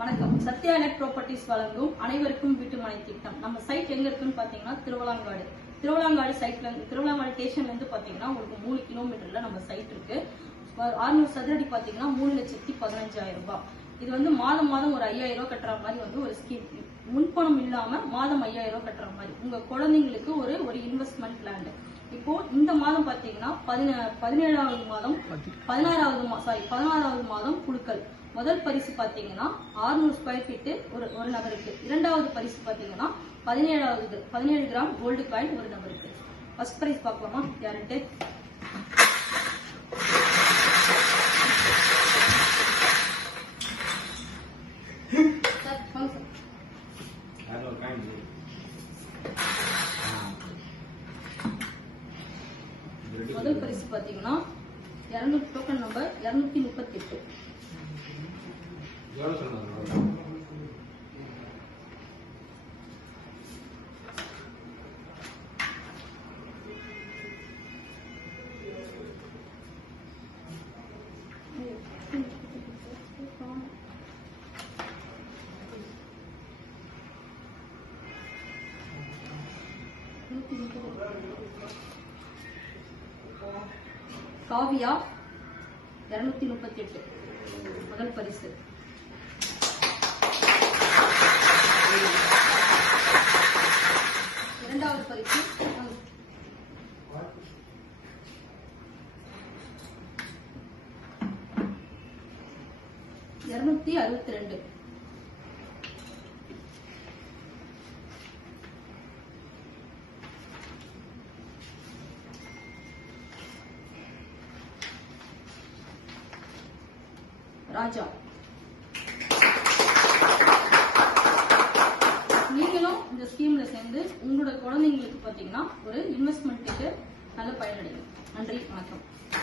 வணக்கம். Sathya net properties வழங்கும் அனைவருக்கும் வீட்டுமனை திட்டம். நம்ம சைட் எங்க இருக்குன்னு பாத்தீங்கன்னா திருவலாங்காடு சைட்ல திருவலாங்காடு ஸ்டேஷன்ல இருந்து பாத்தீங்கன்னா உங்களுக்கு 3 கிலோமீட்டர்ல நம்ம சைட் இருக்கு. 600 சதுரடி பாத்தீங்கன்னா 3,15,000 ரூபாய். இது வந்து மாதம் ஒரு 5,000 ரூபாய் கட்டுற மாதிரி வந்து ஒரு ஸ்கீம். முன்பணம் இல்லாம மாதம் 5,000 ரூபாய் கட்டுற மாதிரி உங்க குழந்தைங்களுக்கு ஒரு இன்வெஸ்ட்மெண்ட் பிளான். இப்போ இந்த மாதம் பாத்தீங்கன்னா 16வது மாதம் குழுக்கள். முதல் பரிசு பாத்தீங்கன்னா 600 ஸ்கொயர் ஃபீட் ஒரு நபருக்கு. இரண்டாவது பரிசு பாத்தீங்கன்னா 17 கிராம் கோல்டு காயின் ஒரு நபருக்கு. ஃபர்ஸ்ட் பிரைஸ் பார்க்கலாமா? யாருன்ட்டு முதல் பரிசு பாத்தீங்கன்னா 200 டோக்கன் நம்பர் 238. காவியா 238 முதல் பரிசு. இரண்டாவது பரிசு 262. ராஜா. நீங்களும் இந்த ஸ்கீம்ல சேர்ந்து உங்களோட குழந்தைங்களுக்கு பாத்தீங்கன்னா ஒரு இன்வெஸ்ட்மெண்ட்டுக்கு நல்ல பயனடையும். நன்றி, வணக்கம்.